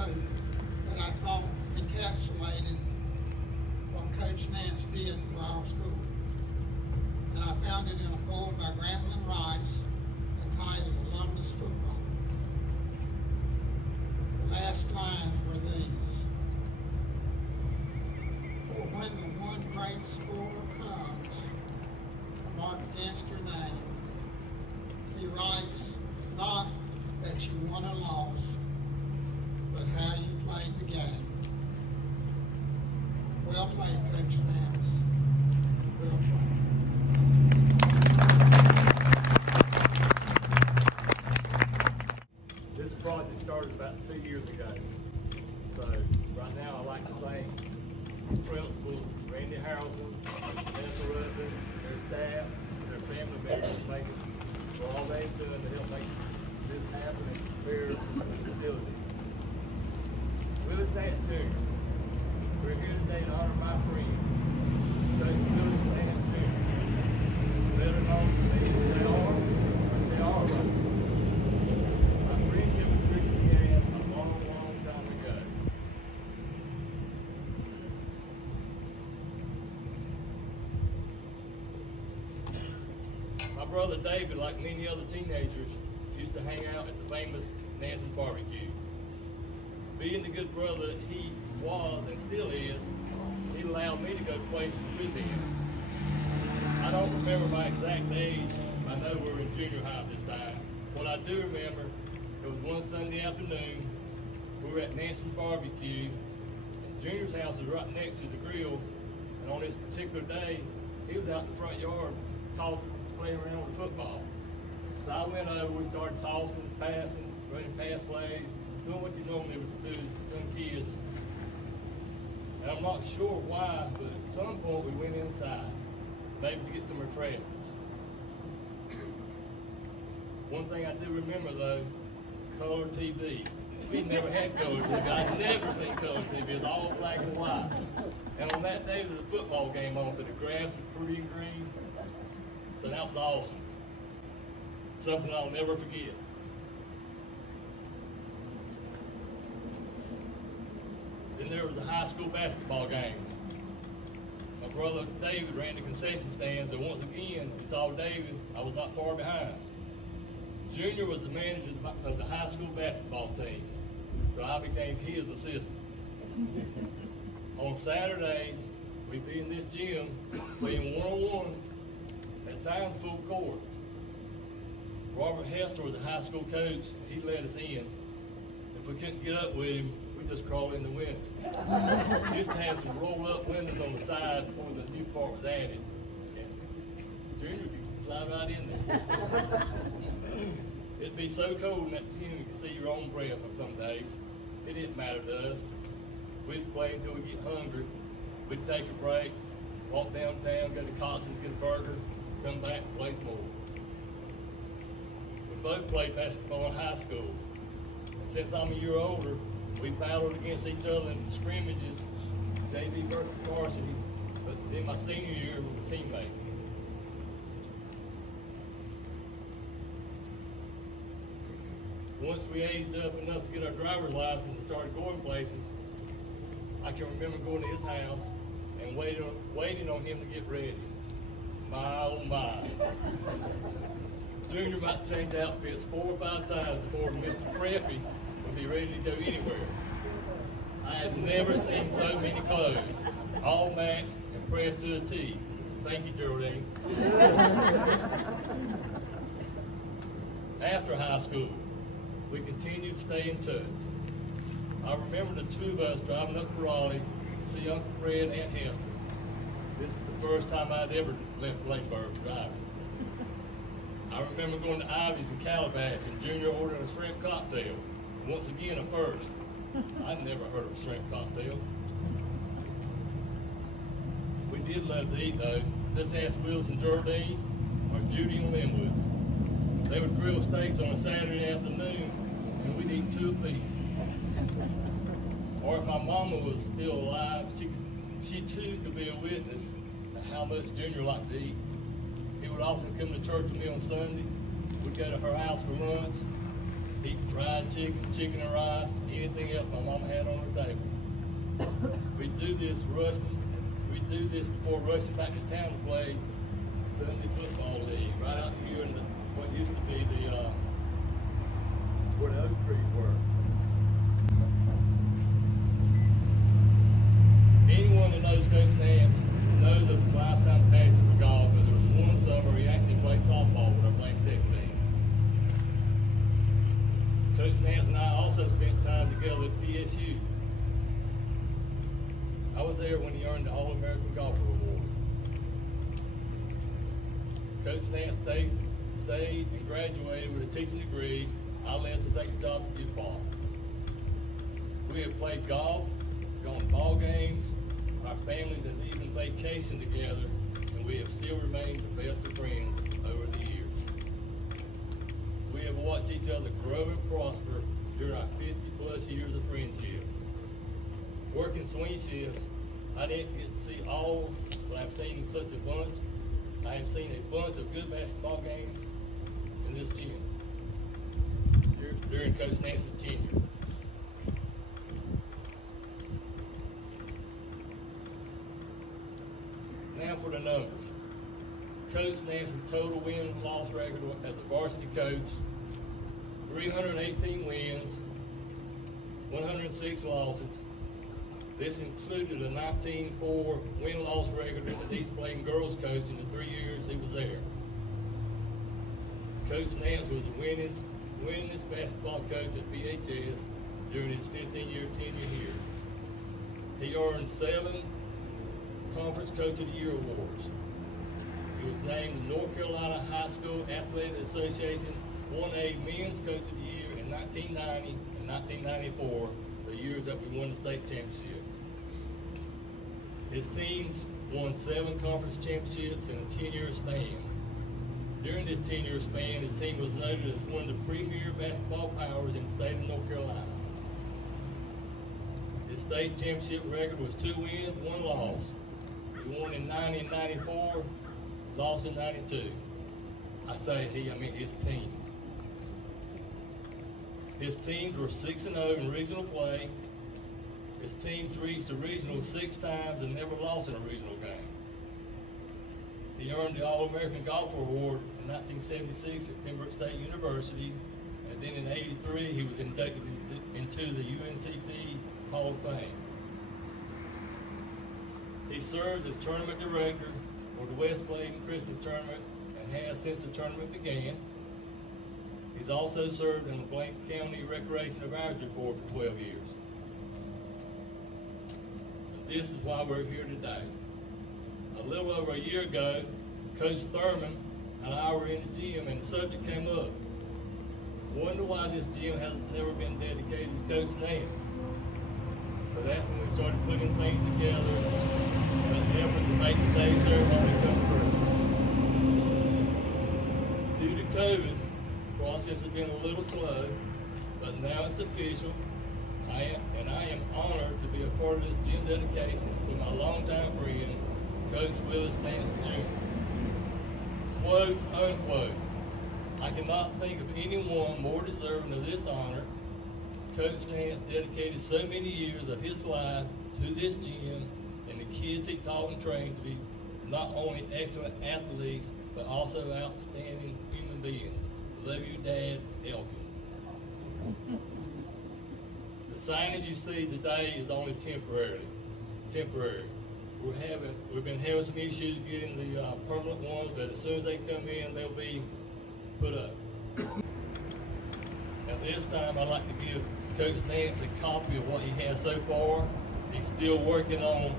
quote that I thought encapsulated what Coach Nance did for our school. And I found it in a poem by Grambling Rice entitled Alumnus Football. The last lines were these: for when the one great scorer comes, marked against your name, he writes not that you won or lost, but how you played the game. Well played, Coach Nance. Well played. This project started about 2 years ago. So right now I'd like to thank principals Randy Harrelson, Vanessa Ruffin, their staff, their family members for all they've done to help make this happen and prepare the facilities. Willis Nance Jr. We're here today to honor my friend, Coach Willis Nance Jr. Better known to me as J.R. My friendship with Trick began a long, long time ago. My brother David, like many other teenagers, used to hang out at the famous Nance's Barbecue. Being the good brother he was and still is, he allowed me to go places with him. I don't remember my exact age. I know we were in junior high this time. What I do remember, it was one Sunday afternoon. We were at Nance's Barbecue, and Junior's house was right next to the grill. And on this particular day, he was out in the front yard playing around with football. So I went over, we started tossing, passing, running pass plays, doing what you normally would do as young kids. And I'm not sure why, but at some point we went inside, maybe to get some refreshments. One thing I do remember though, color TV. We never had color TV. I'd never seen color TV. It was all black and white. And on that day there was a football game on, so the grass was pretty green. So that was awesome. Something I'll never forget. Then there was the high school basketball games. My brother David ran the concession stands, and once again, if you saw David, I was not far behind. Junior was the manager of the high school basketball team, so I became his assistant. On Saturdays, we'd be in this gym playing one-on-one, at times full court. Robert Hester was the high school coach. He let us in. If we couldn't get up with him, we just crawled in the window. We used to have some roll-up windows on the side before the new part was added. Junior could slide right in there. It'd be so cold in that gym you could see your own breath on some days. It didn't matter to us. We'd play until we get hungry. We'd take a break, walk downtown, go to Cox's, get a burger, come back, play some more. We both played basketball in high school. And since I'm a year older, we battled against each other in scrimmages, JV versus varsity, but in my senior year, we were teammates. Once we aged up enough to get our driver's license and started going places, I can remember going to his house and waiting on him to get ready. My, oh my. Junior might change outfits 4 or 5 times before Mr. Preppy would be ready to go anywhere. I had never seen so many clothes, all matched and pressed to a T. Thank you, Geraldine. After high school, we continued to stay in touch. I remember the two of us driving up to Raleigh to see Uncle Fred and Aunt Hester. This is the first time I'd ever left Bladenboro driving. I remember going to Ivy's in Calabash and Junior ordering a shrimp cocktail. Once again, a first. I'd never heard of a shrimp cocktail. We did love to eat though. Just ask Willis and Geraldine or Judy and Linwood. They would grill steaks on a Saturday afternoon and we'd eat 2 apiece. Or if my mama was still alive, she too could be a witness to how much Junior liked to eat. He would often come to church with me on Sunday. We'd go to her house for lunch. eat fried chicken and rice, anything else my mama had on her table. We do this before rushing back to town to play Sunday football league, right out here in what used to be where the oak trees were. Anyone that knows Coach Nance knows of his lifetime passion for golf, but there was one summer he actually played softball with our playing tech team. Coach Nance and I also spent time together at PSU. I was there when he earned the All-American Golfer Award. Coach Nance stayed and graduated with a teaching degree. I left to take a job at DuPont. We have played golf, gone to ball games, our families have even vacationed together, and we have still remained the best of friends over the years. We have watched each other grow and prosper during our 50-plus years of friendship. Working swing shifts, I didn't get to see all, but I've seen such a bunch. I have seen a bunch of good basketball games in this gym during Coach Nance's tenure. Now for the numbers. Coach Nance's total win-loss record as the varsity coach, 318 wins, 106 losses. This included a 19-4 win-loss record as the East Bladen girls coach in the 3 years he was there. Coach Nance was the winningest basketball coach at BHS during his 15-year tenure here. He earned 7 Conference Coach of the Year awards. He was named the North Carolina High School Athletic Association 1A Men's Coach of the Year in 1990 and 1994, the years that we won the state championship. His teams won 7 conference championships in a 10-year span. During this 10-year span, his team was noted as one of the premier basketball powers in the state of North Carolina. His state championship record was 2 wins, 1 loss. He won in 90 and 94, lost in 92. I say he, I mean his teams. His teams were 6-0 in regional play. His teams reached a regional 6 times and never lost in a regional game. He earned the All-American Golfer Award in 1976 at Pembroke State University, and then in '83 he was inducted into the UNCP Hall of Fame. He serves as tournament director for the West Bladen Christmas Tournament and has since the tournament began. He's also served on the Bladen County Recreation Advisory Board for 12 years. This is why we're here today. A little over a year ago, Coach Thurman and I were in the gym and the subject came up. Wonder why this gym has never been dedicated to Coach Nance. So that's when we started putting things together in an effort to make today's ceremony come true. Due to COVID, the process has been a little slow, but now it's official. I am honored to be a part of this gym dedication with my longtime friend, Coach Willis Nance Jr. Quote, unquote, I cannot think of anyone more deserving of this honor. Coach Nance dedicated so many years of his life to this gym and the kids he taught and trained to be not only excellent athletes, but also outstanding human beings. Love you, Dad, Elkin. The signage you see today is only temporary. We've been having some issues getting the permanent ones, but as soon as they come in, they'll be put up. At this time, I'd like to give Coach Nance a copy of what he has so far. He's still working on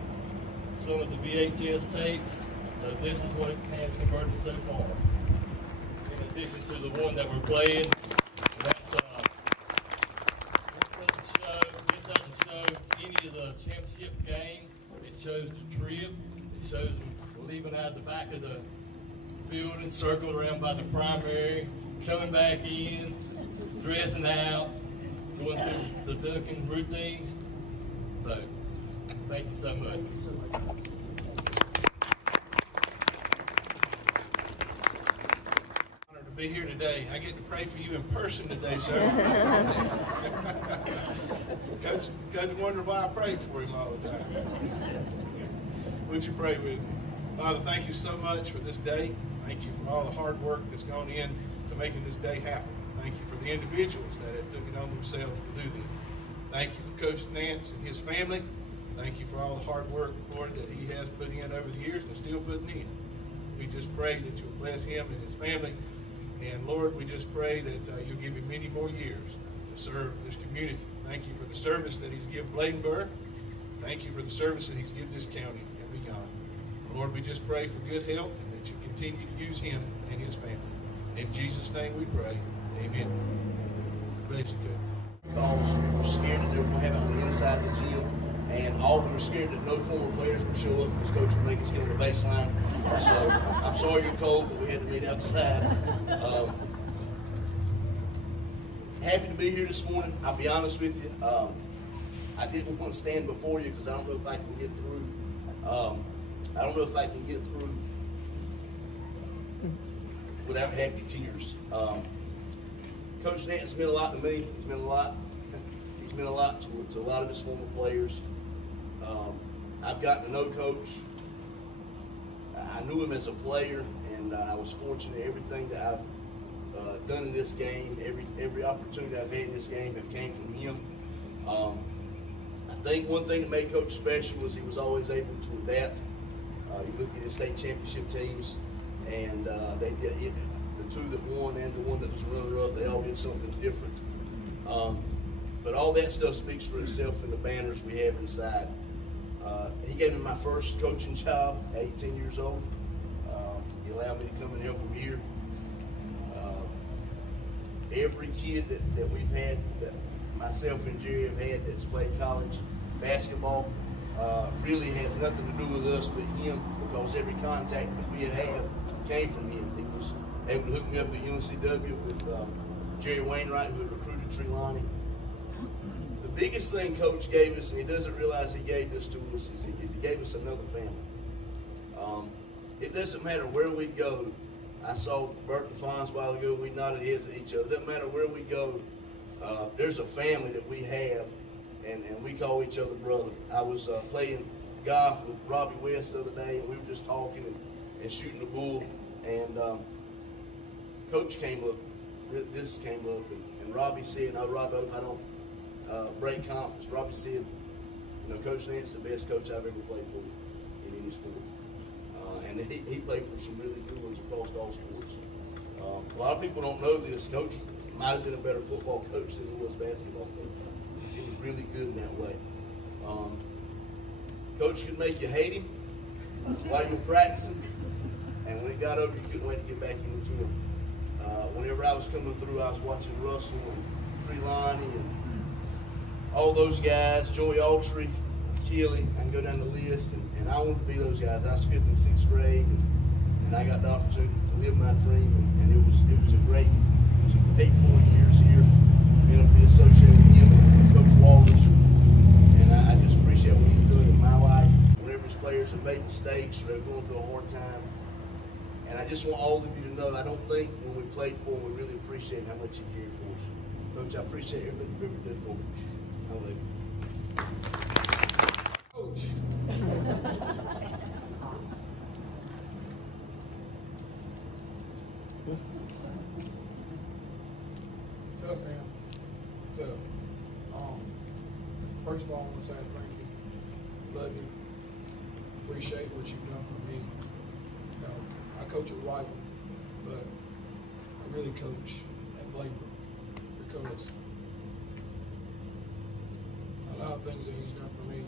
some of the VHS tapes, so this is what he has converted so far. In addition to the one that we're playing, that's this doesn't show any of the championship game. It shows the trip. It shows them leaving out the back of the building, circled around by the primary, coming back in, dressing out, going through the ducking routines. So, thank you so much. Honored to be here today. I get to pray for you in person today, sir. Coach wonder why I pray for him all the time. Would you pray with me? Father, thank you so much for this day. Thank you for all the hard work that's gone in to making this day happen. Thank you for the individuals that have taken on themselves to do this. Thank you for Coach Nance and his family. Thank you for all the hard work, Lord, that he has put in over the years and still putting in. We just pray that you'll bless him and his family. And Lord, we just pray that you'll give him many more years to serve this community. Thank you for the service that he's given Bladenboro. Thank you for the service that he's given this county and beyond. Lord, we just pray for good health and that you continue to use him and his family. In Jesus' name we pray. Amen. Bless you, Coach. Because we were scared that they were going to have it on the inside of the gym, and all we were scared that no former players would show up because Coach would make us get on the baseline. So I'm sorry you're cold, but we had to meet outside. Happy to be here this morning. I'll be honest with you. I didn't want to stand before you because I don't know if I can get through. I don't know if I can get through without happy tears. Coach Nance meant a lot to me. He's meant a lot. He's meant a lot to a lot of his former players. I've gotten to know Coach. I knew him as a player, and I was fortunate. Everything that I've done in this game, every opportunity I've had in this game, have came from him. I think one thing that made Coach special was he was always able to adapt. You look at his state championship teams, and they did the two that won and the one that was a runner-up. They all did something different. But all that stuff speaks for itself in the banners we have inside. He gave me my first coaching job at 18 years old. He allowed me to come and help him here. Every kid that we've had, that myself and Jerry have had that's played college basketball, really has nothing to do with us but him, because every contact that we have came from him. He was able to hook me up at UNCW with Jerry Wainwright, who had recruited Trelawney. The biggest thing Coach gave us, and he doesn't realize he gave this to us, is he gave us another family. It doesn't matter where we go. I saw Bert and Fonz a while ago. We nodded heads at each other. It doesn't matter where we go. There's a family that we have, and we call each other brother. I was playing golf with Robbie West the other day, and we were just talking and shooting the bull. And Coach came up. This came up, and Robbie said, "No, Robbie, I hope I don't break confidence." Robbie said, "You know, Coach Nance is the best coach I've ever played for in any sport." And he played for some really good ones across all sports. A lot of people don't know this. Coach might have been a better football coach than he was basketball coach. He was really good in that way. Coach could make you hate him while you were practicing, and when it got over, you couldn't wait to get back in the gym. Whenever I was coming through, I was watching Russell and Trelawney and all those guys, Joey Autry, Keeley. I can go down the list, and I wanted to be those guys. I was 5th and 6th grade, and I got the opportunity to live my dream, and it was a great 4 years here, being able to be associated with him and Coach Walters, and I just appreciate what he's doing in my life. Whenever his players have made mistakes or they're going through a hard time, and I just want all of you to know, I don't think when we played for him, we really appreciate how much he cared for us. Coach, I appreciate everything you've ever done for me. I love you. Coach. Tough, man. Tough. First of all, I want to say thank you. Love you. Appreciate what you've done for me. You know, I coach at Rival, but I really coach at Bladenboro because a lot of things that he's done for me,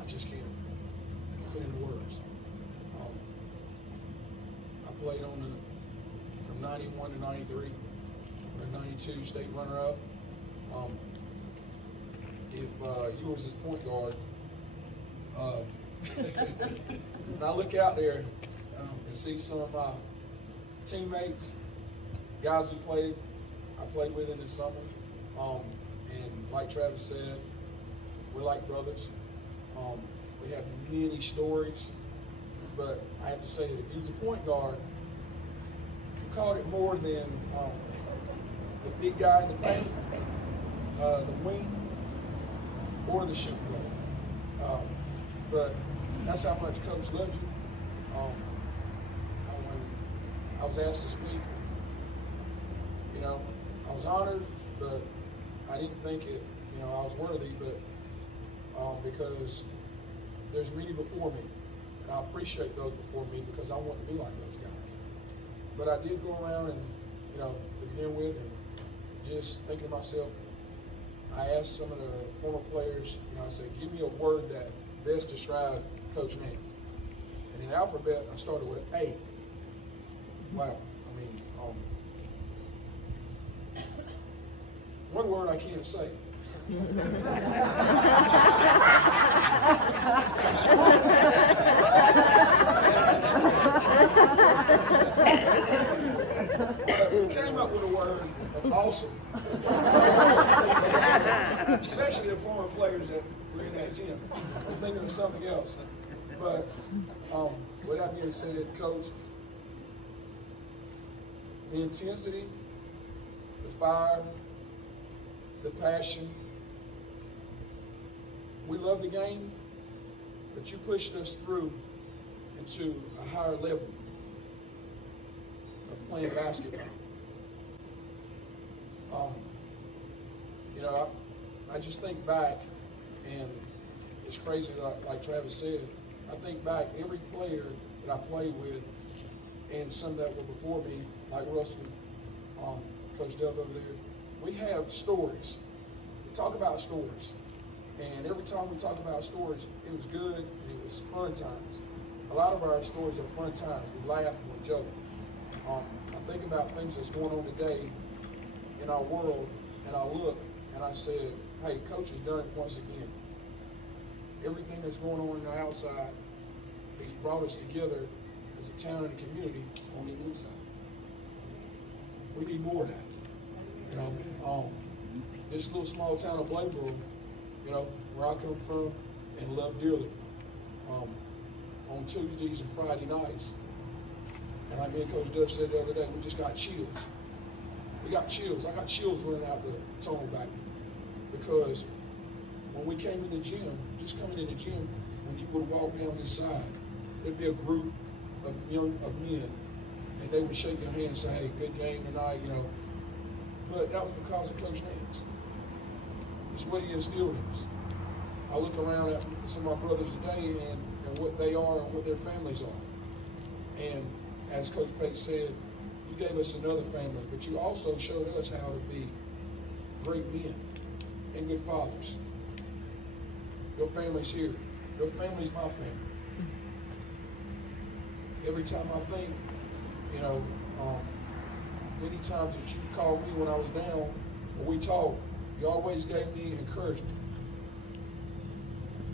I just can't put into words. I played on from 91 to 93, or 92 state runner-up. If you was his point guard, when I look out there and see some of my teammates, guys I played with in the summer, and like Travis said, we're like brothers. We have many stories, but I have to say that if he was a point guard, called it more than the big guy in the paint, the wing, or the shooting guard. But that's how much Coach loves you. When I was asked to speak, you know, I was honored, but I didn't think it, you know, I was worthy, but because there's many before me, and I appreciate those before me because I want to be like those guys. But I did go around and, you know, to begin with, and just thinking to myself, I asked some of the former players, you know, I said, give me a word that best describes Coach Nance. And in alphabet, I started with an A. Wow. I mean, one word I can't say. We came up with a word of awesome. Especially the former players that were in that gym. I'm thinking of something else. But with that being said, Coach, the intensity, the fire, the passion, we love the game, but you pushed us through into a higher level of playing basketball. You know, I just think back, and it's crazy, like Travis said, I think back every player that I played with, and some that were before me, like Russell, Coach Duff over there, we have stories. We talk about stories. And every time we talk about stories, it was good and it was fun times. A lot of our stories are fun times. We laugh and we joke. I think about things that's going on today in our world, and I look and I said, hey, Coach has done it once again. Everything that's going on the outside, he's brought us together as a town and a community on the inside. We need more of that. You know, this little small town of Bladenboro, you know, where I come from and love dearly. On Tuesdays and Friday nights, and like me and Coach Duff said the other day, we just got chills. We got chills. I got chills running out the tunnel back because when we came in the gym, just coming in the gym, when you would walk down this side, there'd be a group of men, and they would shake your hand and say, hey, good game tonight, you know. But that was because of Coach Nance. It's what he instilled in us. I look around at some of my brothers today and what they are and what their families are. And as Coach Pate said, you gave us another family, but you also showed us how to be great men and good fathers. Your family's here. Your family's my family. Every time I think, you know, many times that you called me when I was down, or we talked, you always gave me encouragement.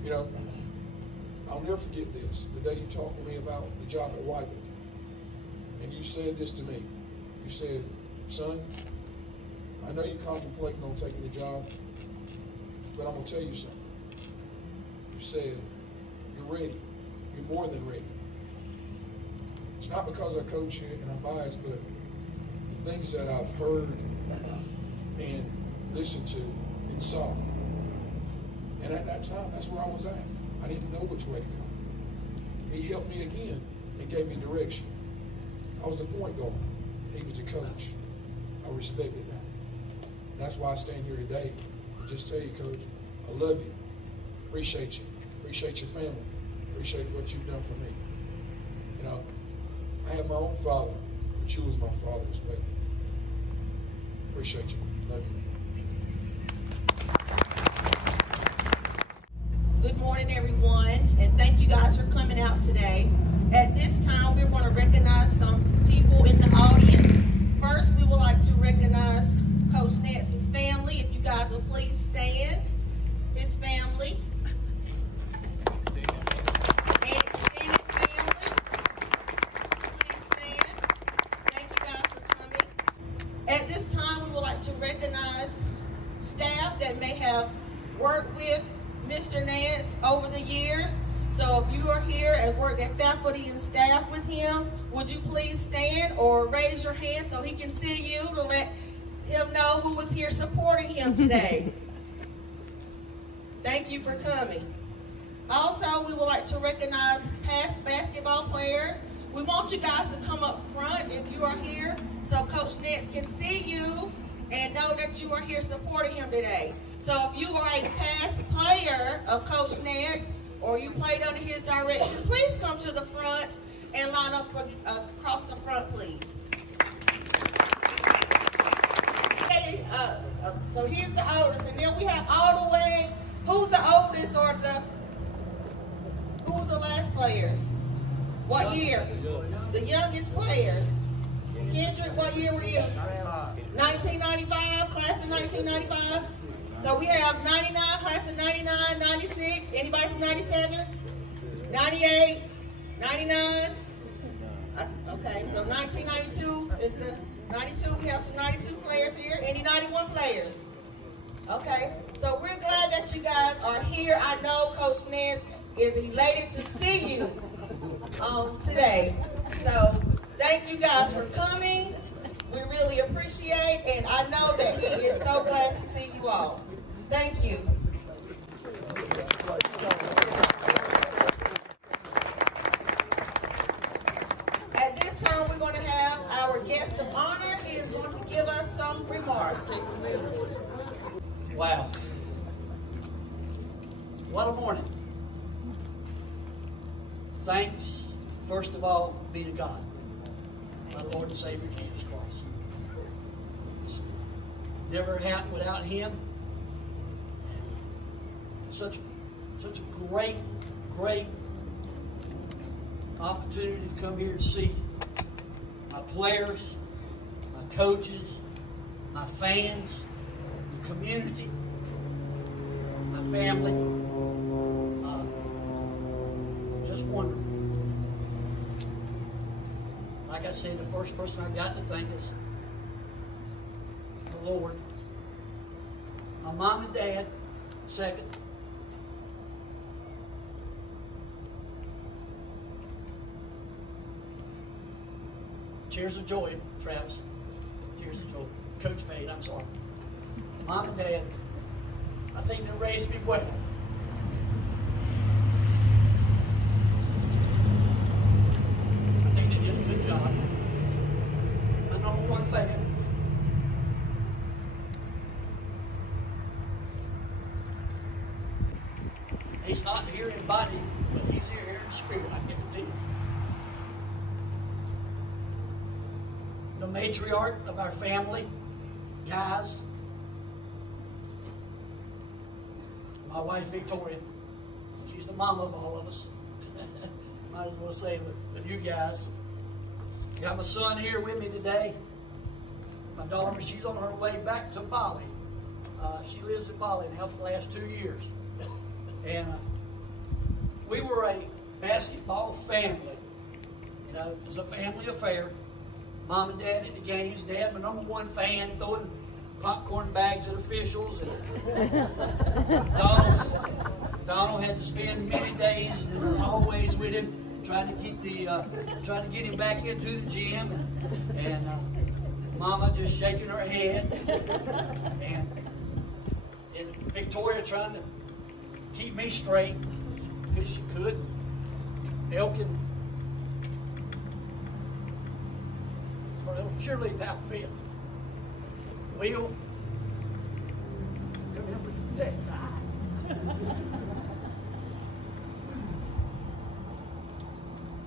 You know, I'll never forget this, the day you talked to me about the job at White. And you said this to me. You said, son, I know you're contemplating on taking the job, but I'm going to tell you something. You said, you're ready. You're more than ready. It's not because I coach you and I'm biased, but the things that I've heard and listened to and saw. And at that time, that's where I was at. I didn't know which way to go. He helped me again and gave me direction. I was the point guard. He was the coach. I respected that. And that's why I stand here today and just tell you, Coach, I love you. Appreciate you. Appreciate your family. Appreciate what you've done for me. You know, I have my own father, but you was my father as well. Appreciate you. Love you. Good morning, everyone, and thank you guys for coming out today. At this time, we're going to recognize some people in the audience. First, we would like to recognize Coach Nance's family. If you guys will please stand. His family. And extended family. Please stand. Thank you guys for coming. At this time, we would like to recognize staff that may have worked with Mr. Nance over the years. So if you are here and worked at faculty and staff with him, would you please stand or raise your hand so he can see you, to let him know who was here supporting him today. Thank you for coming. Also, we would like to recognize past basketball players. We want you guys to come up front if you are here so Coach Nance can see you and know that you are here supporting him today. So if you are a past player of Coach Nance or you played under his direction, please come to the front and line up across the front, please. So here's the oldest, and then we have all the way, who's the oldest or who's the last players? What year? The youngest players. Kendrick, what year were you? 1995, class of 1995. So we have 99, class of 99, 96. Anybody from 97? 98, 99. Okay, so 1992 is the 92. We have some 92 players here. Any 91 players? Okay, so we're glad that you guys are here. I know Coach Nance is elated to see you today. So thank you guys for coming. We really appreciate, and I know that he is so glad to see you all. Thank you. At this time, we're going to have our guest of honor. He is going to give us some remarks. Wow. What a morning. Thanks, first of all, be to God, my Lord and Savior Jesus Christ. It's never happened without Him. Such a great opportunity to come here and see my players, my coaches, my fans, the community, my family. Just wonderful. Like I said, the first person I got to thank is the Lord. My mom and dad, second. Tears of joy, Travis. Tears of joy. Coach Maid, I'm sorry. Mom and Dad, I think they raised me well. I think they did a good job. My number one fan. He's not here in body, but he's here in spirit, I guarantee you. The matriarch of our family, guys, my wife Victoria, she's the mama of all of us. Might as well say of you guys. Got my son here with me today. My daughter, she's on her way back to Bali. She lives in Bali now for the last 2 years. And we were a basketball family. You know, it was a family affair. Mom and Dad at the games. Dad, my number one fan, throwing popcorn bags at officials. And Donald had to spend many days in the hallways with him, trying to get him back into the gym. And Mama just shaking her head, and Victoria trying to keep me straight because she could. Elkin, or a little cheerleading outfit. Will, come here with the next eye.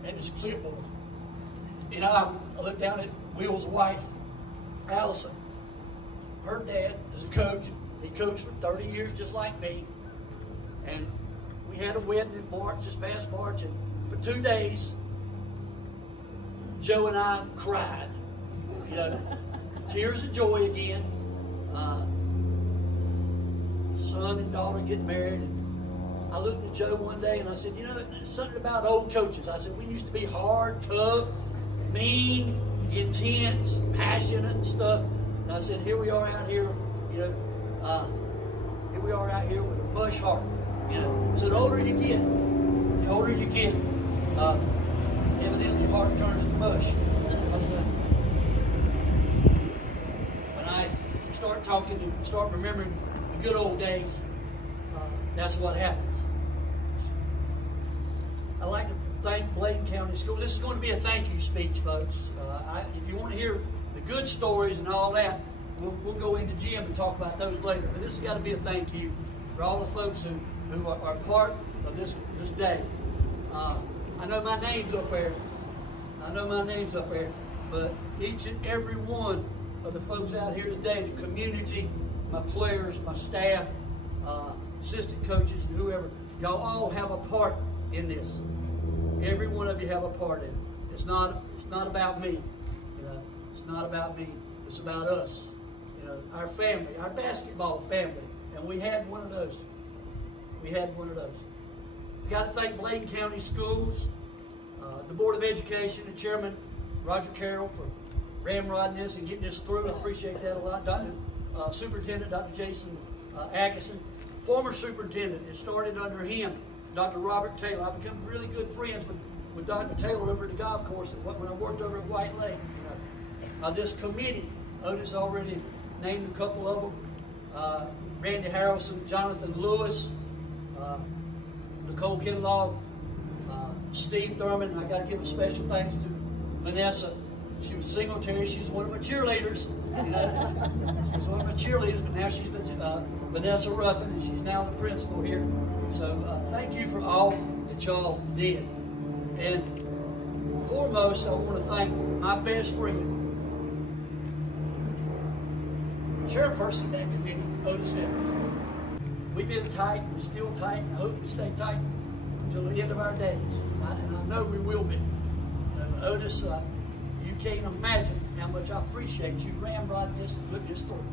And this clipboard. You know, I looked down at Will's wife, Allison. Her dad is a coach. He coached for 30 years just like me. And we had a wedding in March, this past March, and for 2 days, Joe and I cried. You know, tears of joy again. Son and daughter get married. And I looked at Joe one day and I said, you know, something about old coaches. I said, we used to be hard, tough, mean, intense, passionate and stuff. And I said, here we are out here, you know, here we are out here with a mush heart. You know, so the older you get, evidently your heart turns to mush. start talking and start remembering the good old days, that's what happens. I'd like to thank Bladen County School. This is going to be a thank you speech, folks. If you want to hear the good stories and all that, we'll go into gym and talk about those later. But this has got to be a thank you for all the folks who are part of this day. I know my name's up there. But each and every one of the folks out here today, the community, my players, my staff, assistant coaches, and whoever, y'all all have a part in this. Every one of you have a part in it. It's not about me. It's not about me. It's about us. Our family, our basketball family. And we had one of those. We got to thank Bladen County Schools, the Board of Education, and Chairman Roger Carroll for ramrodding this and getting this through. I appreciate that a lot. Superintendent Dr. Jason Atkinson, former superintendent. It started under him, Dr. Robert Taylor. I've become really good friends with Dr. Taylor over at the golf course when I worked over at White Lake. This committee, Otis already named a couple of them. Randy Harrelson, Jonathan Lewis, Nicole Kinlaw, Steve Thurman, and I got to give a special thanks to Vanessa. She was Singletary. She's one of my cheerleaders. She was one of my cheerleaders, but now she's Vanessa Ruffin, and she's now the principal here. So thank you for all that y'all did. And foremost, I want to thank my best friend, chairperson of that committee, Otis Evans. We've been tight, we're still tight, and I hope we stay tight until the end of our days. And I know we will be. Otis, you can't imagine how much I appreciate you ramrodding this and putting this through.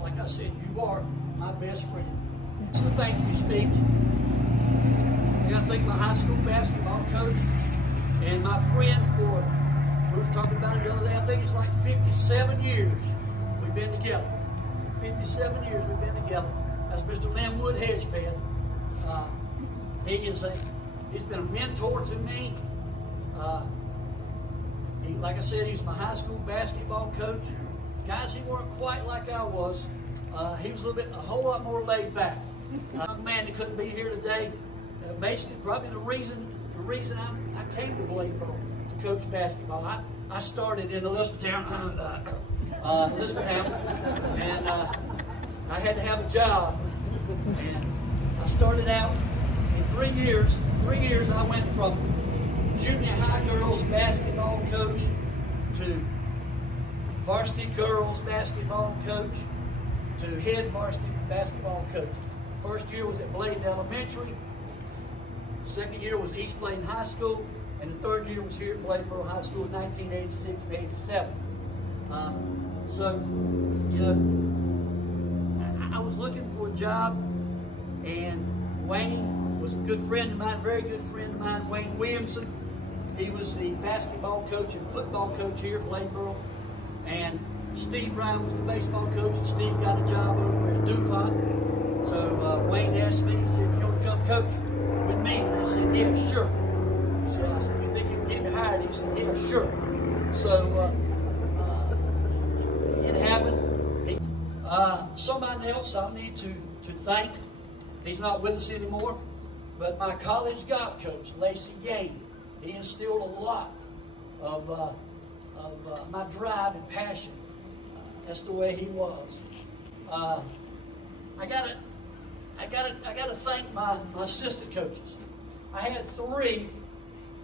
Like I said, you are my best friend. So thank you speech. I got to thank my high school basketball coach and my friend for, we were talking about it the other day, I think it's like 57 years we've been together. 57 years we've been together. That's Mr. Linwood Hedgepeth. He's been a mentor to me. Like I said, he's my high school basketball coach. Guys, he weren't quite like I was. He was a whole lot more laid back. A young man that couldn't be here today. Basically, probably the reason I came to Bladenboro to coach basketball. I started in Elizabethtown, and I had to have a job. And I started out in 3 years. 3 years, I went from junior high girls basketball coach to varsity girls basketball coach to head varsity basketball coach. First year was at Bladen Elementary. Second year was East Bladen High School. And the third year was here at Bladenboro High School in 1986 and 87. I was looking for a job, and Wayne was a good friend of mine, very good friend of mine, Wayne Williamson. He was the basketball coach and football coach here at Bladenboro. And Steve Brown was the baseball coach, and Steve got a job over at DuPont. So Wayne asked me, he said, "You want to come coach with me?" And I said, "Yeah, sure." I said, "You think you can get me hired?" He said, "Yeah, sure." So it happened. Somebody else I need to thank. He's not with us anymore, but my college golf coach, Lacey Yang, he instilled a lot of my drive and passion. That's the way he was. I gotta thank my assistant coaches. I had 3.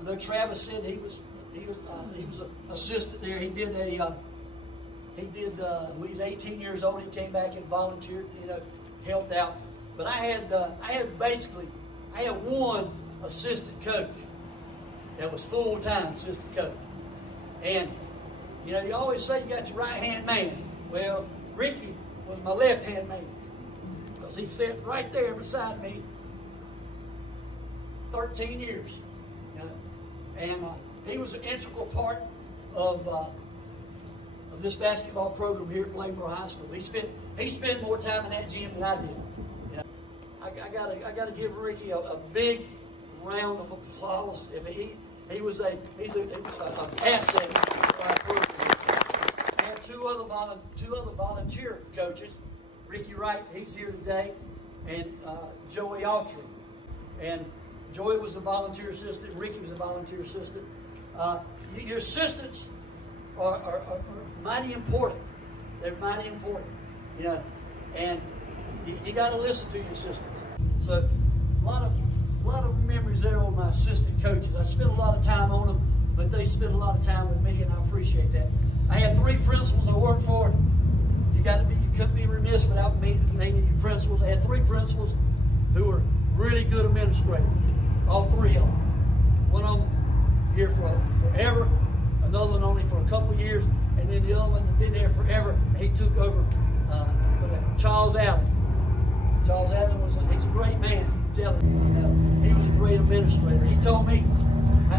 I know Travis said he was an assistant there. He did when he was 18 years old, he came back and volunteered, helped out. But I had one assistant coach that was full-time assistant coach. And you always say you got your right-hand man. Well, Ricky was my left-hand man, because he sat right there beside me 13 years. And he was an integral part of this basketball program here at Bladenboro High School. He spent more time in that gym than I did. I gotta give Ricky a big round of applause. If he's an asset to our program. I had 2 other two other volunteer coaches. Ricky Wright, he's here today, and Joey Autry. And Joey was a volunteer assistant. Ricky was a volunteer assistant. Your assistants are mighty important. They're mighty important. Yeah, and you got to listen to your assistants. So a lot of memories there on my assistant coaches. I spent a lot of time on them, but they spent a lot of time with me, and I appreciate that. I had 3 principals I worked for. You couldn't be remiss without naming your principals. I had 3 principals who were really good administrators. All 3 of them. One of them here for forever, another one only for a couple of years, and then the other one had been there forever. And he took over for that. Charles Allen. Charles Allen he's a great man. He was a great administrator. He told me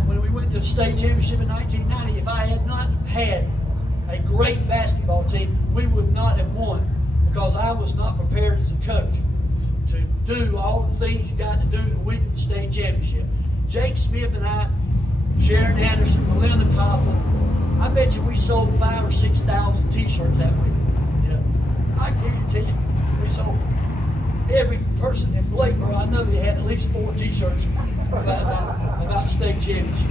when we went to the state championship in 1990, if I had not had a great basketball team, we would not have won, because I was not prepared as a coach to do all the things you got to do the week of the state championship. Jake Smith and I, Sharon Anderson, Melinda Coughlin, I bet you we sold 5,000 or 6,000 t-shirts that week. I guarantee you, we sold. Every person in Bladenboro, I know they had at least 4 t-shirts about state championship.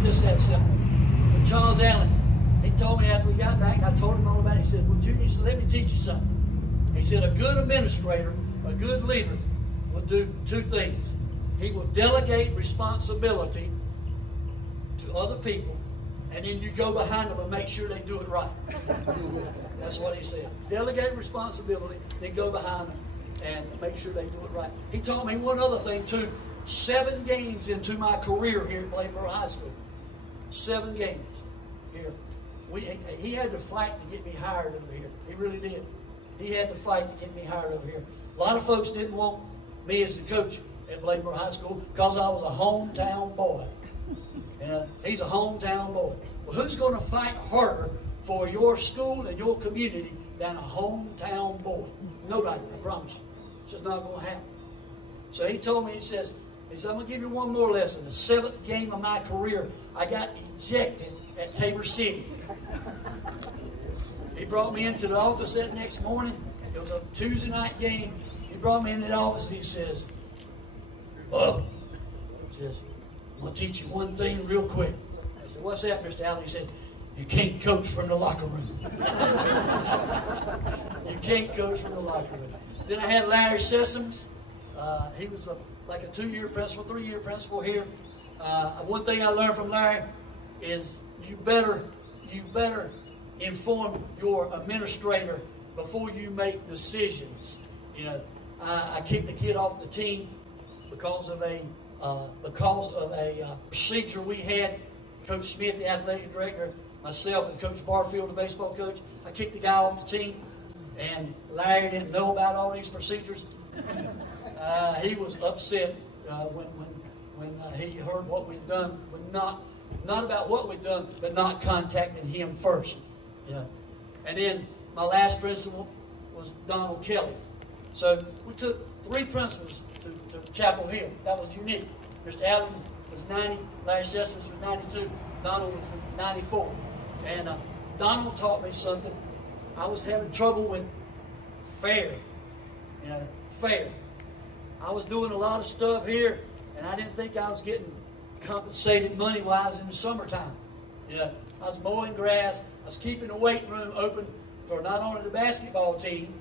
Just that simple. But Charles Allen, he told me after we got back, and I told him all about it. He said, well, Junior, let me teach you something. He said, a good administrator, a good leader, will do 2 things. He will delegate responsibility to other people, and then you go behind them and make sure they do it right. That's what he said. Delegate responsibility, then go behind them and make sure they do it right. He told me one other thing too. 7 games into my career here at Bladenboro High School. 7 games here. He had to fight to get me hired over here. He really did. He had to fight to get me hired over here. A lot of folks didn't want me as the coach at Bladenboro High School because I was a hometown boy. And he's a hometown boy. Well, who's going to fight harder for your school and your community than a hometown boy? Nobody, I promise you. It's just not going to happen. So he told me, he says, I'm going to give you one more lesson. The 7th game of my career, I got ejected at Tabor City. He brought me into the office that next morning. It was a Tuesday night game. He brought me into the office and he says, I'm going to teach you one thing real quick. I said, what's that, Mr. Allen? He said, you can't coach from the locker room. You can't coach from the locker room. Then I had Larry Sessoms. He was like a 2-year principal, 3-year principal here. One thing I learned from Larry is you better inform your administrator before you make decisions. I kicked the kid off the team because of a procedure we had. Coach Smith, the athletic director, myself, and Coach Barfield, the baseball coach. I kicked the guy off the team, and Larry didn't know about all these procedures. He was upset when he heard what we'd done, but not about what we'd done, but not contacting him first. And then my last principal was Donald Kelly. So we took 3 principals to Chapel Hill. That was unique. Mr. Allen was 90, Larry Sessoms was 92, Donald was 94. And Donald taught me something. I was having trouble with fair. Fair. I was doing a lot of stuff here, and I didn't think I was getting compensated money-wise in the summertime. I was mowing grass. I was keeping the weight room open for not only the basketball team,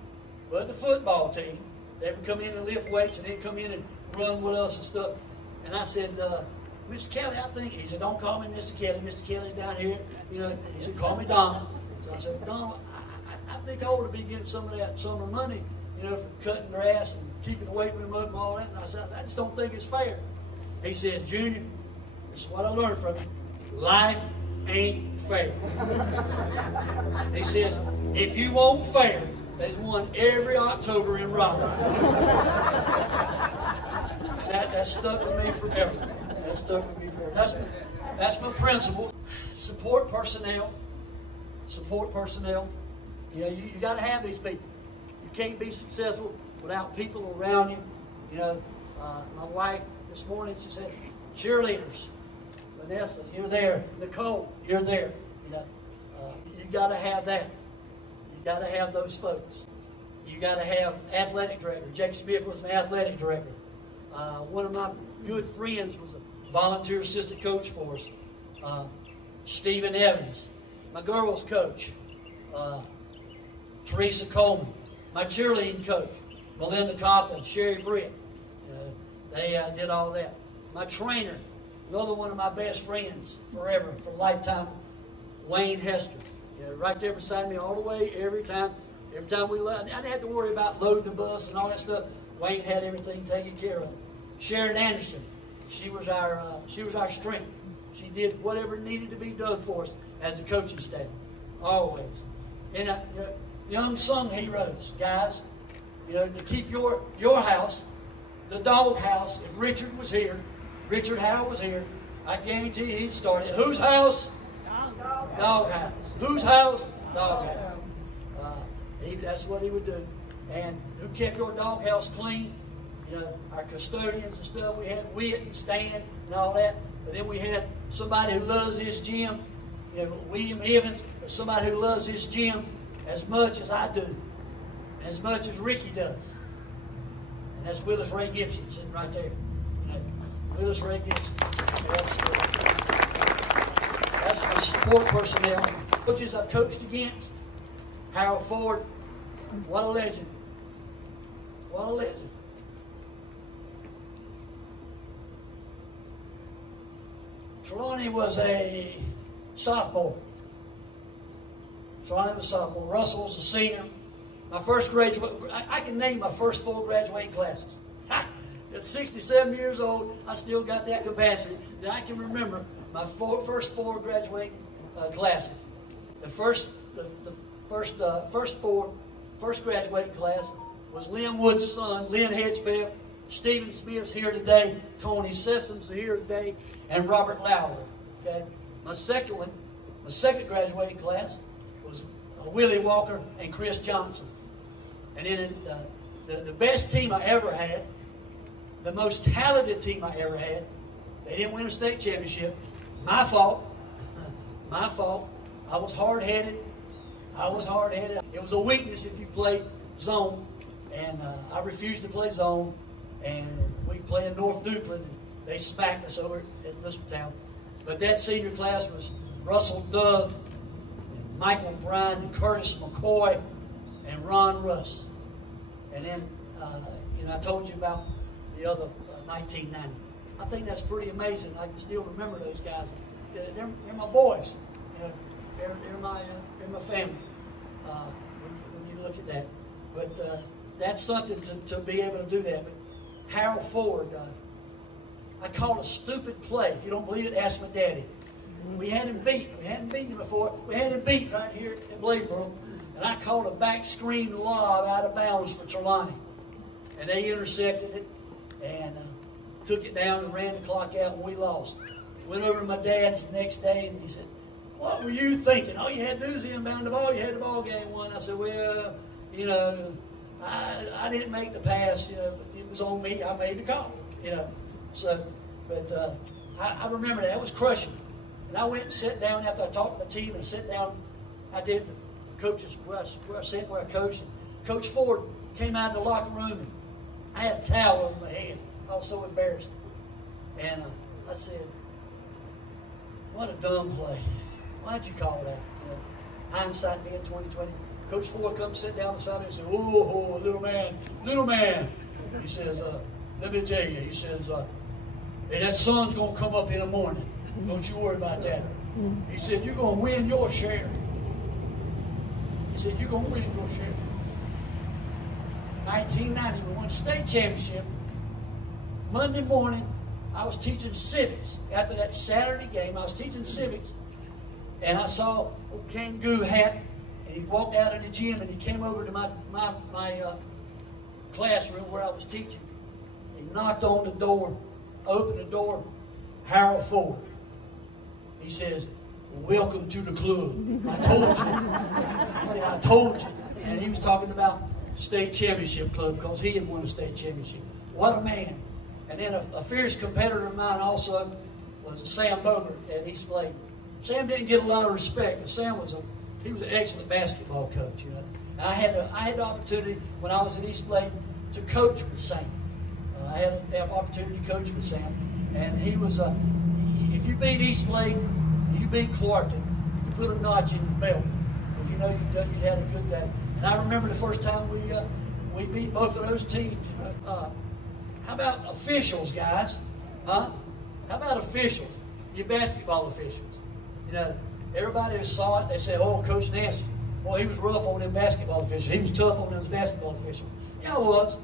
but the football team. They would come in and lift weights, and they'd come in and run with us and stuff. And I said, Mr. Kelly, he said, don't call me Mr. Kelly. Mr. Kelly's down here. He said, call me Donald. So I said, Donald, I think I ought to be getting some of the money, for cutting grass and keeping the weight room open and all that. And I said, I just don't think it's fair. He says, Junior, this is what I learned from you. Life ain't fair. He says, if you want fair, there's one every October in Raleigh. That stuck with me forever. That stuck with me forever. That's my principle. Support personnel. Support personnel. You got to have these people. You can't be successful without people around you. My wife this morning, she said, cheerleaders. Vanessa, you're there. Nicole, you're there. You got to have that. got to have those folks. You got to have athletic director. Jake Smith was an athletic director. One of my good friends was a volunteer assistant coach for us. Stephen Evans, my girls coach. Teresa Coleman, my cheerleading coach. Melinda Coffin, Sherry Britt. They did all that. My trainer, another one of my best friends forever, for a lifetime, Wayne Hester. Right there beside me all the way, every time we left. I didn't have to worry about loading the bus and all that stuff. Wayne had everything taken care of. Sharon Anderson, she was our strength. She did whatever needed to be done for us as the coaching staff, always. And the unsung heroes, guys, to keep your house, the dog house. If Richard was here, Richard Howell was here, I guarantee he'd start it. Whose house? Dog house. Whose house? Dog house. That's what he would do. And who kept your dog house clean? Our custodians and stuff. We had Whit and Stan and all that. But then we had somebody who loves his gym. William Evans, somebody who loves his gym as much as I do, as much as Ricky does. And that's Willis Ray Gibson sitting right there. Willis Ray Gibson. That's my support personnel. Coaches I've coached against. Howell Ford, what a legend. What a legend. Trelawney was a sophomore. Trelawney was a sophomore. Russell was a senior. My first graduate, I can name my first 4 graduating classes. At 67 years old, I still got that capacity that I can remember my first 4 graduating classes. The first graduating class was Lynn Wood's son, Lynn Hedgepeth. Stephen Smith's here today. Tony Sessom's here today. And Robert Lowry. Okay? My second graduating class was Willie Walker and Chris Johnson. And then the best team I ever had, the most talented team I ever had, they didn't win a state championship. My fault. My fault. I was hard-headed. It was a weakness if you played zone. And I refused to play zone. And we played in North Duplin. And they smacked us over at Lisbontown. But that senior class was Russell Dove, and Michael Bryan, and Curtis McCoy, and Ron Russ. And then, I told you about the other 1990. I think that's pretty amazing. I can still remember those guys. They're my boys. They're my family. When you look at that, but that's something to be able to do that. But Harold Ford, I called a stupid play. If you don't believe it, ask my daddy. We had him beat. We hadn't beaten him before. We had him beat right here at Bladenboro. And I called a back screen lob out of bounds for Trelawney. And they intercepted it and took it down and ran the clock out, and we lost. Went over to my dad's the next day, and he said, "What were you thinking? All you had to do was inbound the ball. You had the ball game won." I said, "Well, I didn't make the pass. It was on me. I made the call. So, but I remember that. It was crushing. And I went and sat down after I talked to my team and sat down. I did the coaches where I coached. Coach Ford came out of the locker room and I had a towel over my head. I was so embarrassed. And I said, "What a dumb play. Why'd you call that?" Hindsight being 20/20. Coach Ford comes sit down beside me and said, "Oh, little man." He says, "Let me tell you," he says, "hey, that sun's going to come up in the morning. Don't you worry about that." He said, "You're going to win your share." He said, "You're going to win your share." 1990, we won state championship. Monday morning, I was teaching civics. After that Saturday game, I was teaching civics, and I saw a Kangoo hat, and he walked out of the gym, and he came over to my classroom where I was teaching. He knocked on the door, opened the door, Harold Ford. He says, "Welcome to the club. I told you." He said, "I told you." And he was talking about state championship club because he had won a state championship. What a man. And then a fierce competitor of mine also was Sam Bogert at East Bladen. Sam didn't get a lot of respect, but Sam was he was an excellent basketball coach. You know, and I had the opportunity when I was in East Bladen to coach with Sam. I had the opportunity to coach with Sam, and he was if you beat East Bladen, you beat Clarkton, you put a notch in your belt because you know you had a good day. And I remember the first time we beat both of those teams. You know? How about officials, guys? Huh? How about officials? Your basketball officials. You know, everybody who saw it, they said, "Oh, Coach Nance, boy, he was rough on them basketball officials. He was tough on those basketball officials." Yeah, I was.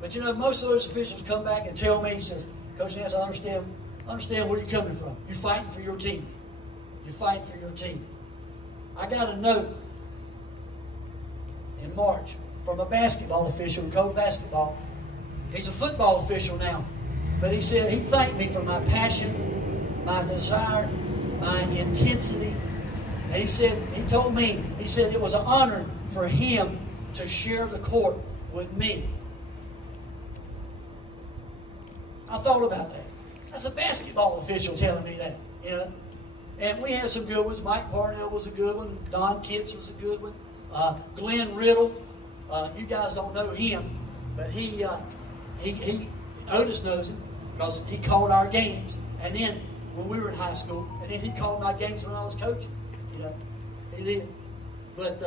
But you know, most of those officials come back and tell me, he says, "Coach Nance, I understand where you're coming from. You're fighting for your team. You're fighting for your team." I got a note in March from a basketball official who coached basketball. He's a football official now. But he said he thanked me for my passion, my desire, my intensity. And he told me it was an honor for him to share the court with me. I thought about that. That's a basketball official telling me that, you know. And we had some good ones. Mike Parnell was a good one. Don Kitts was a good one. Glenn Riddle. You guys don't know him, but he Otis knows him because he called our games. And then when we were in high school, and then he called my games when I was coaching. You know, he did. But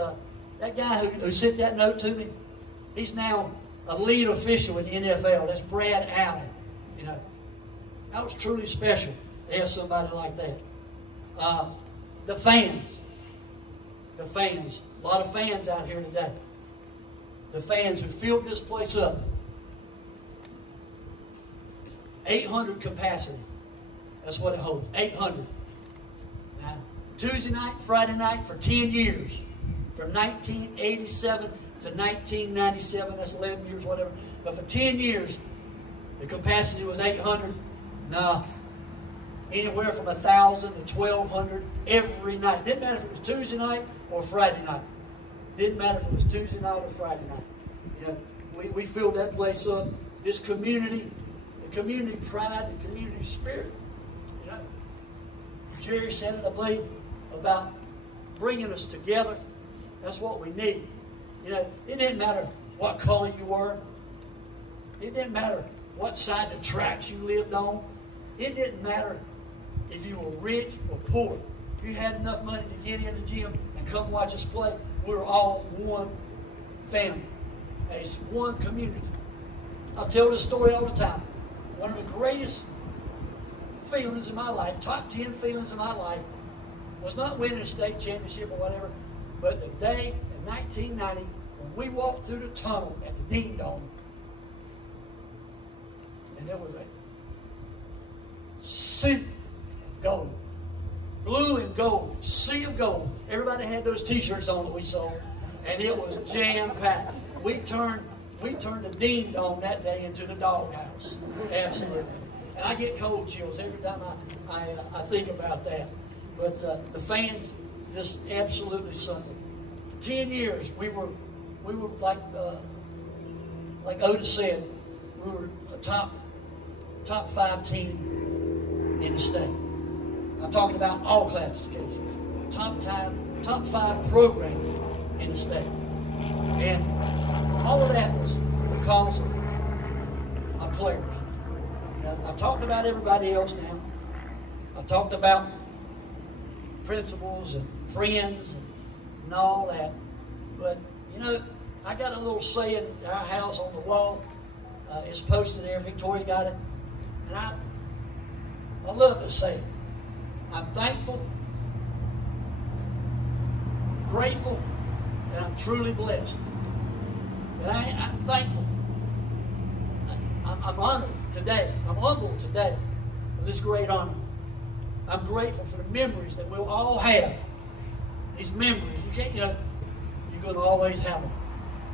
that guy who sent that note to me, he's now a lead official in the NFL. That's Brad Allen. You know, that was truly special to have somebody like that. The fans. A lot of fans out here today. The fans who filled this place up. 800 capacity. That's what it holds. 800. Now, Tuesday night, Friday night for 10 years. From 1987 to 1997. That's 11 years, whatever. But for 10 years, the capacity was 800. Now, anywhere from 1,000 to 1,200 every night. Didn't matter if it was Tuesday night or Friday night. Didn't matter if it was Tuesday night or Friday night. You know, we filled that place up. This community, the community pride, the community spirit. You know, Jerry said it, I believe, about bringing us together. That's what we need. You know, it didn't matter what color you were. It didn't matter what side of the tracks you lived on. It didn't matter if you were rich or poor. If you had enough money to get in the gym and come watch us play, we're all one family. It's one community. I tell this story all the time. One of the greatest feelings in my life, top 10 feelings in my life, was not winning a state championship or whatever, but the day in 1990 when we walked through the tunnel at the Dean Dome, and there was a sea of gold. Blue and gold, sea of gold. Everybody had those t-shirts on that we sold, and it was jam-packed. We turned the Dean Dome that day into the doghouse. Absolutely. And I get cold chills every time I think about that. But the fans, just absolutely something. For 10 years, we were like Otis said, we were a top 5 team in the state. I'm talking about all classifications. Top 5 program in the state. And all of that was because of our players. You know, I've talked about everybody else now. I've talked about principals and friends and all that. But, you know, I got a little saying in our house on the wall. It's posted there. Victoria got it. And I love this saying. I'm thankful, grateful, and I'm truly blessed. And I'm thankful. I'm honored today. I'm humbled today for this great honor. I'm grateful for the memories that we'll all have. These memories, you're going to always have them.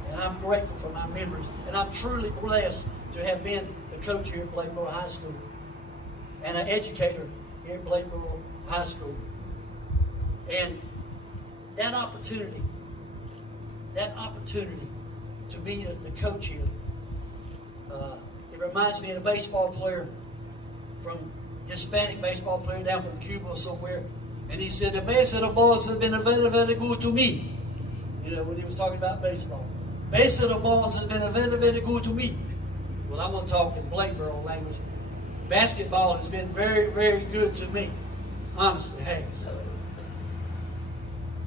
And I'm grateful for my memories. And I'm truly blessed to have been the coach here at Bladenboro High School and an educator here at Bladenboro High School. And that opportunity to be the coach here, it reminds me of a baseball player, from Hispanic baseball player down from Cuba or somewhere. And he said, the best of the balls has been very, very good to me. You know, when he was talking about baseball. Best of the balls has been very, very good to me. Well, I'm going to talk in Bladenboro language. Basketball has been very, very good to me. Honestly, it has.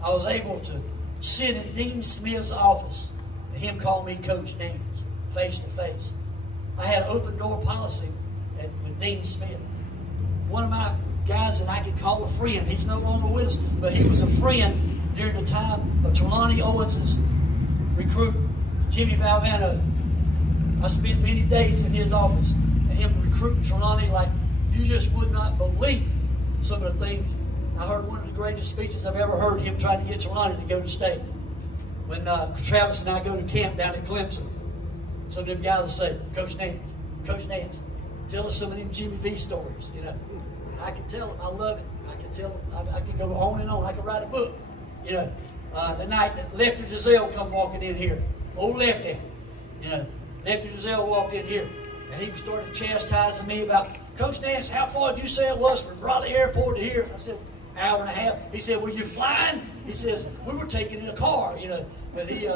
I was able to sit in Dean Smith's office and him call me Coach Nance, face to face. I had an open door policy with Dean Smith. One of my guys that I could call a friend, he's no longer with us, but he was a friend during the time of Trelawney Owens' recruit, Jimmy Valvano. I spent many days in his office and him recruiting Trelawney like you just would not believe some of the things. I heard one of the greatest speeches I've ever heard, him trying to get Trelawney to go to state. When Travis and I go to camp down at Clemson, some of them guys will say, Coach Nance, tell us some of them Jimmy V stories, you know. And I can tell them, I love it. I can tell them, I can go on and on. I can write a book, you know. The night that Lefty Giselle come walking in here, old Lefty, you know, Lefty Giselle walked in here, and he started chastising me about, Coach Nance, how far did you say it was from Raleigh Airport to here? I said, hour and a half. He said, were you flying? He says, we were taking in a car, you know. But he's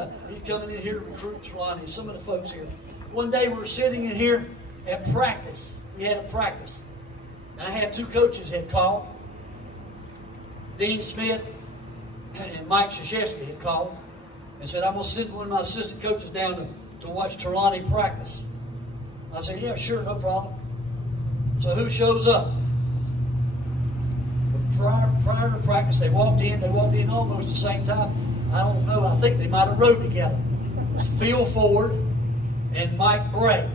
coming in here to recruit Trelawney, some of the folks here. One day we were sitting in here at practice. We had a practice. And I had two coaches had called. Dean Smith and Mike Krzyzewski had called and said, I'm going to send one of my assistant coaches down to watch Trelawney practice. I said, yeah, sure, no problem. So who shows up? Prior to practice, they walked in almost the same time. I don't know, I think they might have rode together. It was Phil Ford and Mike Bray.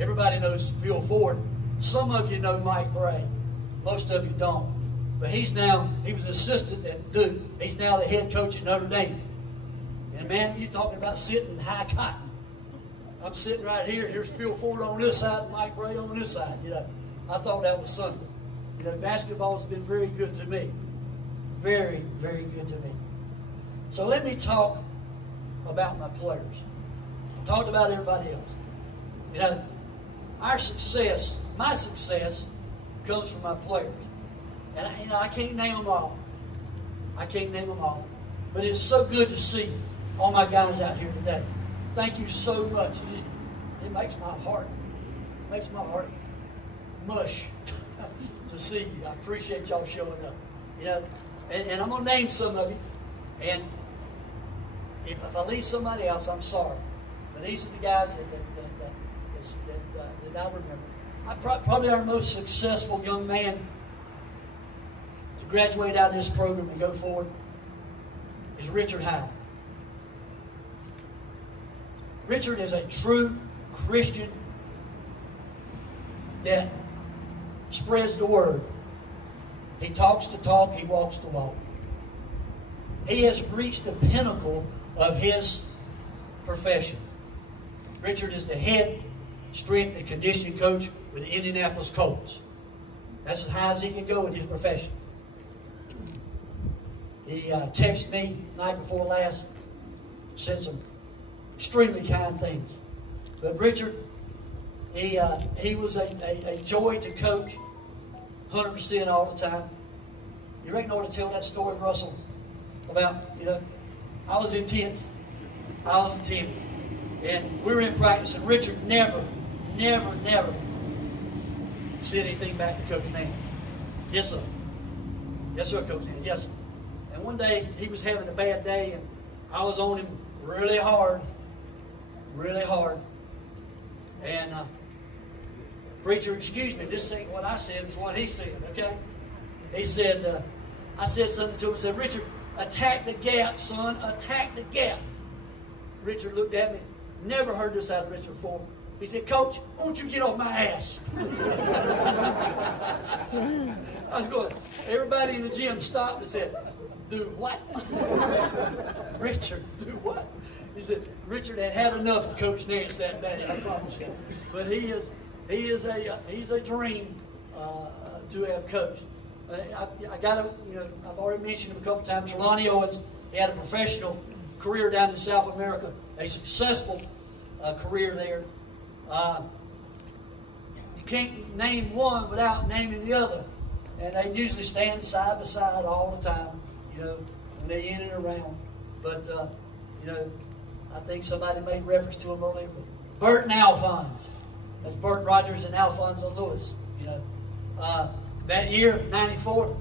Everybody knows Phil Ford. Some of you know Mike Bray. Most of you don't. But he was an assistant at Duke. He's now the head coach at Notre Dame. And man, you're talking about sitting in high cotton. I'm sitting right here. Here's Phil Ford on this side and Mike Bray on this side. You know, I thought that was something. You know, basketball has been very good to me. Very, very good to me. So let me talk about my players. I've talked about everybody else. You know, our success, my success, comes from my players. And I can't name them all. I can't name them all. But it's so good to see all my guys out here today. Thank you so much. It makes my heart mush to see you. I appreciate y'all showing up. You know, and I'm gonna name some of you. And if I leave somebody else, I'm sorry. But these are the guys that I remember. Probably our most successful young man to graduate out of this program and go forward is Richard Howell. Richard is a true Christian that spreads the word. He talks the talk, he walks the walk. He has reached the pinnacle of his profession. Richard is the head strength and conditioning coach with the Indianapolis Colts. That's as high as he can go in his profession. He texted me night before last, said some extremely kind things. But Richard, he was a joy to coach, 100% all the time. You reckon I ought to tell that story, Russell, about, you know, I was intense. And we were in practice, and Richard never said anything back to Coach Nance. Yes, sir. Yes, sir, Coach Nance. Yes, sir. And one day, he was having a bad day, and I was on him really hard. And, preacher, excuse me, this ain't what I said, it's what he said, okay? He said, I said something to him, I said, Richard, attack the gap, son, attack the gap. Richard looked at me, never heard this out of Richard before. He said, Coach, why don't you get off my ass? I was going, everybody in the gym stopped and said, do what? Richard, do what? He said, Richard had enough of Coach Nance that day, I promise you. But he's a dream to have coached. I got to, you know, I've already mentioned him a couple times. Trelawney Owens, he had a professional career down in South America, a successful career there. You can't name one without naming the other. and they usually stand side by side all the time, you know, when they're in and around. But, you know, I think somebody made reference to them earlier. But Bert and Alphonse. That's Bert Rogers and Alphonso Lewis, you know. That year, 94,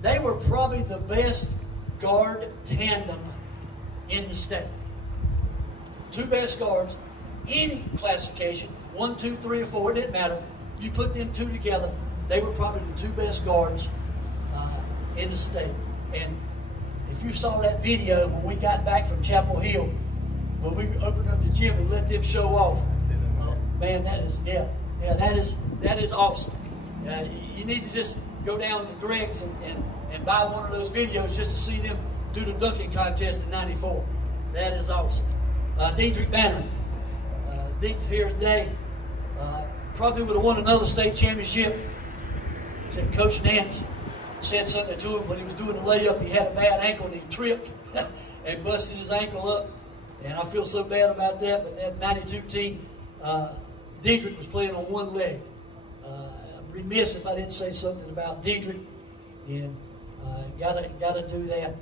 they were probably the best guard tandem in the state. Two best guards, any classification, 1, 2, 3, or 4, it didn't matter. You put them two together, they were probably the two best guards in the state. And if you saw that video when we got back from Chapel Hill, when we opened up the gym and let them show off, man, that is, that is awesome. You need to just go down to Greg's and buy one of those videos just to see them do the dunking contest in 94. That is awesome. Diedrich Banner. Deke's here today. Probably would have won another state championship. Said Coach Nance said something to him when he was doing the layup. He had a bad ankle and he tripped and busted his ankle up. And I feel so bad about that. But that 92 team, Diedrich was playing on one leg. I'm remiss if I didn't say something about Diedrich. And gotta do that.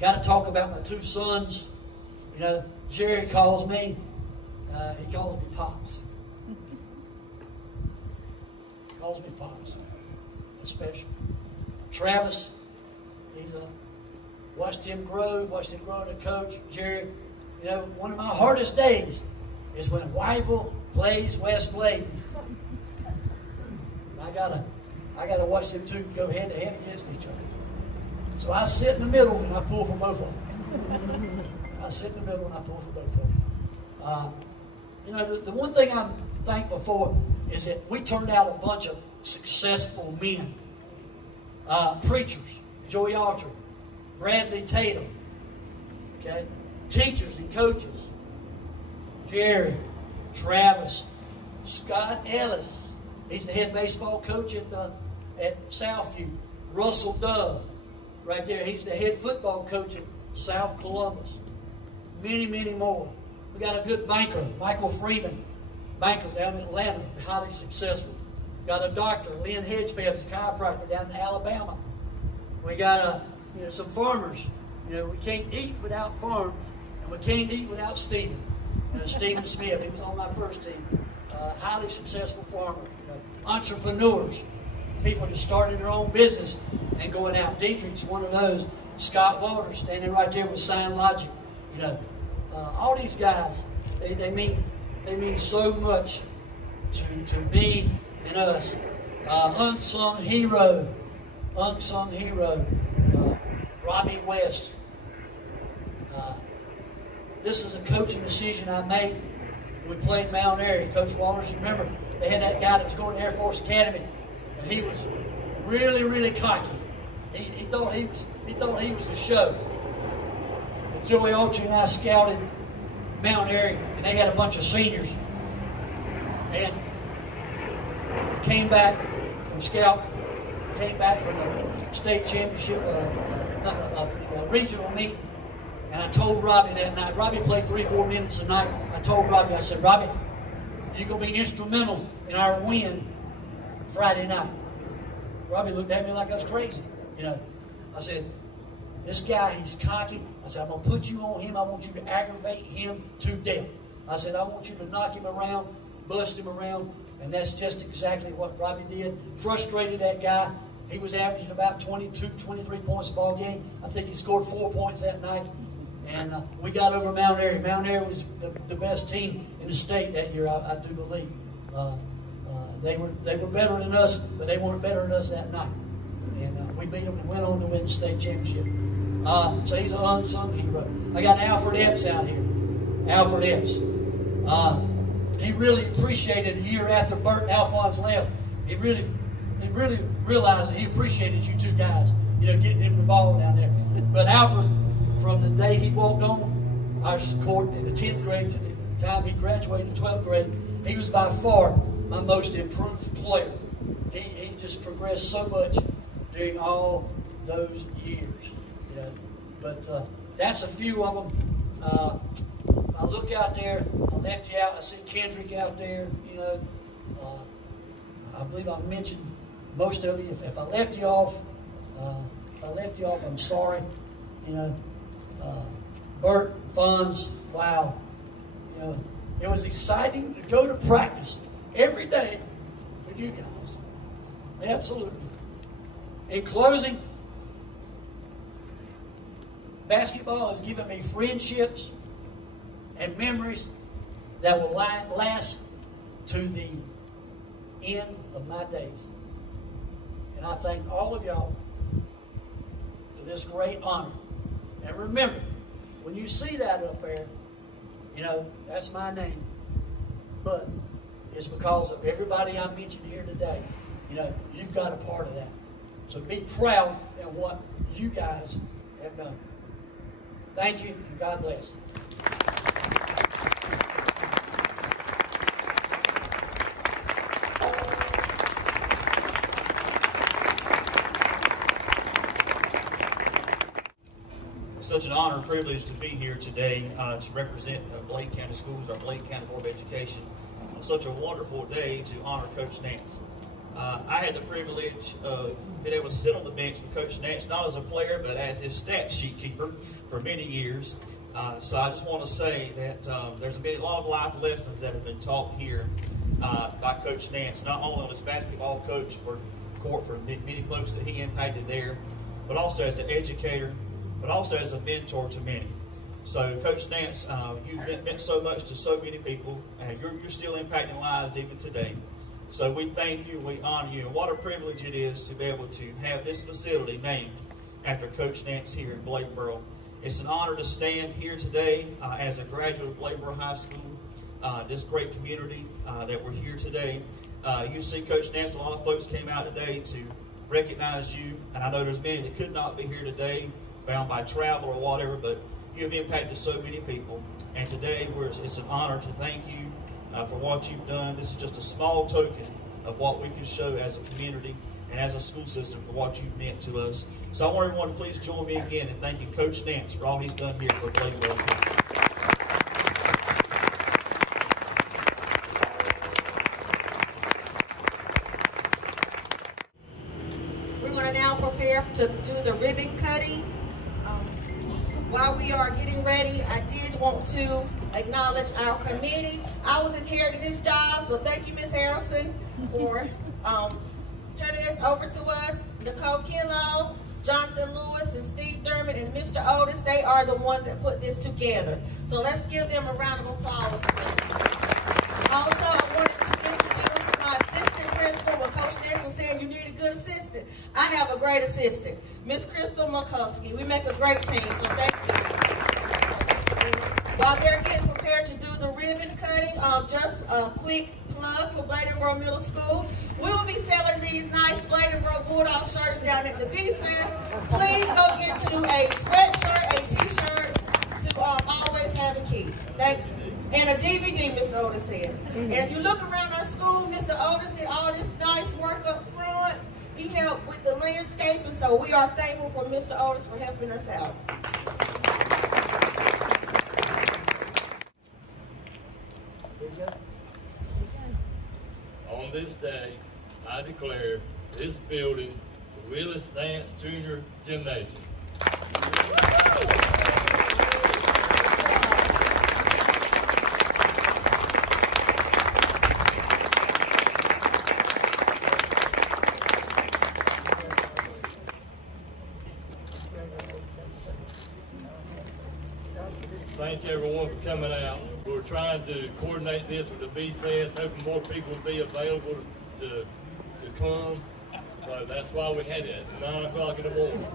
Got to talk about my two sons. You know, Jerry calls me. He calls me Pops. Calls me Pops. That's special. Travis, he's watched him grow into coach. Jerry, you know, one of my hardest days is when Wyville plays West Bladen. I gotta watch them two go head to head against each other. So I sit in the middle and I pull for both of them. I sit in the middle and I pull for both of them. You know, the one thing I'm thankful for is that we turned out a bunch of successful men. Preachers, Joey Autry, Bradley Tatum, okay? Teachers and coaches, Jerry, Travis, Scott Ellis. He's the head baseball coach at Southview. Russell Dove, right there. He's the head football coach at South Columbus. Many, many more. We got a good banker, Michael Freeman, banker down in Atlanta, highly successful. Got a doctor, Lynn Hedgefeld's a chiropractor down in Alabama. We got some farmers. You know, we can't eat without farms, and we can't eat without Stephen. Stephen Smith, he was on my first team. Highly successful farmers. You know, entrepreneurs, people that started their own business and going out. Diedrich's one of those. Scott Waters standing right there with Sign Logic. You know, all these guys, they mean so much to me and us. Unsung hero, Robbie West. This is a coaching decision I made. We played Mount Airy. Coach Walters, you remember, they had that guy that was going to Air Force Academy, and he was really, really cocky. He thought he was the show. And Joey Autry and I scouted Mount Airy, and they had a bunch of seniors. And we came back from scout, came back from the state championship, regional meet. And I told Robbie that night. Robbie played 3-4 minutes a night. I told Robbie, I said, Robbie, you're going to be instrumental in our win Friday night. Robbie looked at me like I was crazy. You know, I said, this guy, he's cocky. I said, I'm going to put you on him. I want you to aggravate him to death. I said, I want you to knock him around, bust him around. And that's just exactly what Robbie did. Frustrated that guy. He was averaging about 22, 23 points a ball game. I think he scored 4 points that night. And we got over Mount Airy. Mount Airy was the best team in the state that year, I do believe. They were better than us, but they weren't better than us that night. And we beat them and went on to win the state championship. So he's an unsung hero. I got Alfred Epps out here. Alfred Epps. He really appreciated a year after Bert and Alphonse left. He really realized that he appreciated you two guys, you know, getting him the ball down there. But Alfred, from the day he walked on our court in the 10th grade to the time he graduated in 12th grade, he was by far my most improved player. He just progressed so much during all those years. You know. But that's a few of them. I look out there, I left you out, I see Kendrick out there, you know. I believe I mentioned most of you. If I left you off, I'm sorry. You know, Bert, Fonz, wow. You know, it was exciting to go to practice every day with you guys. Absolutely. In closing, basketball has given me friendships and memories that will last to the end of my days. And I thank all of y'all for this great honor. And remember, when you see that up there, you know, that's my name. But it's because of everybody I mentioned here today. You know, you've got a part of that. So be proud of what you guys have done. Thank you, and God bless. It's such an honor and privilege to be here today to represent Bladen County Schools, our Bladen County Board of Education. On such a wonderful day to honor Coach Nance. I had the privilege of being able to sit on the bench with Coach Nance, not as a player, but as his stat sheet keeper for many years. So I just want to say that there's been a lot of life lessons that have been taught here by Coach Nance, not only as basketball coach for many folks that he impacted there, but also as an educator, but also as a mentor to many. So Coach Nance, you've meant so much to so many people, and you're still impacting lives even today. So we thank you, we honor you, and what a privilege it is to be able to have this facility named after Coach Nance here in Bladenboro. It's an honor to stand here today as a graduate of Bladenboro High School, this great community that we're here today. You see Coach Nance, a lot of folks came out today to recognize you, and I know there's many that could not be here today, bound by travel or whatever, but you have impacted so many people, and today it's an honor to thank you for what you've done. This is just a small token of what we can show as a community and as a school system for what you've meant to us. So I want everyone to please join me again in thanking Coach Nance for all he's done here for Bladenboro. We're going to now prepare to do the ribbon cutting. While we are getting ready, I did want to acknowledge our committee. I was inherited this job, so thank you, Ms. Harrison, for turning this over to us. Nicole Kinlow, Jonathan Lewis, and Steve Thurman, and Mr. Otis, they are the ones that put this together. So let's give them a round of applause. Also, I wanted to introduce my assistant principal. When Coach Nance was saying you need a good assistant, I have a great assistant, Miss Crystal McCuskey. We make a great team, so thank you. While they're getting prepared to do the ribbon cutting, just a quick plug for Bladenboro Middle School. We will be selling these nice Bladenboro Bulldog shirts down at the Beast Fest. Please go get you a sweatshirt, a t-shirt to always have a key. Thank you. And a DVD, Mr. Otis said. And if you look around our school, Mr. Otis did all this nice work up front. He helped with the landscaping, so we are thankful for Mr. Otis for helping us out. On this day, I declare this building the Willis Nance Junior Gymnasium. Thank everyone for coming out. We're trying to coordinate this with the B-Fest, hoping more people will be available to come. So that's why we had it at 9 o'clock in the morning.